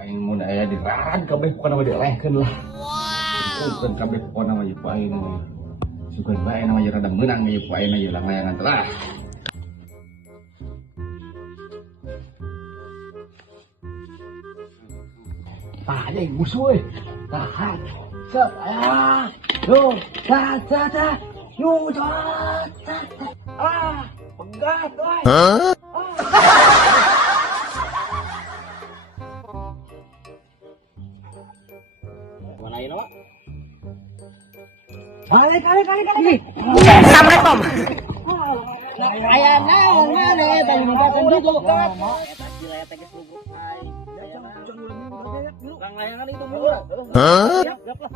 Paling mun aya di ran kabeh pokona mah direhkeun lah. Wow. Kabeh pokona mah ieu ayeuna mah. Sugan bae na mah rada meunang ieu ayeuna ieu layangan telah. Ada musuh euy. Tahan. Set aya. Yo, ta. Yo, ta. Pegat euy. Hah? Mana ieu mah? Kali. Assalamualaikum. Aya naon mana eta nyumpakeun dulu. Eta gila eta geus lubuk ai. Kang layangan itu mulu. Hah? Siap lah.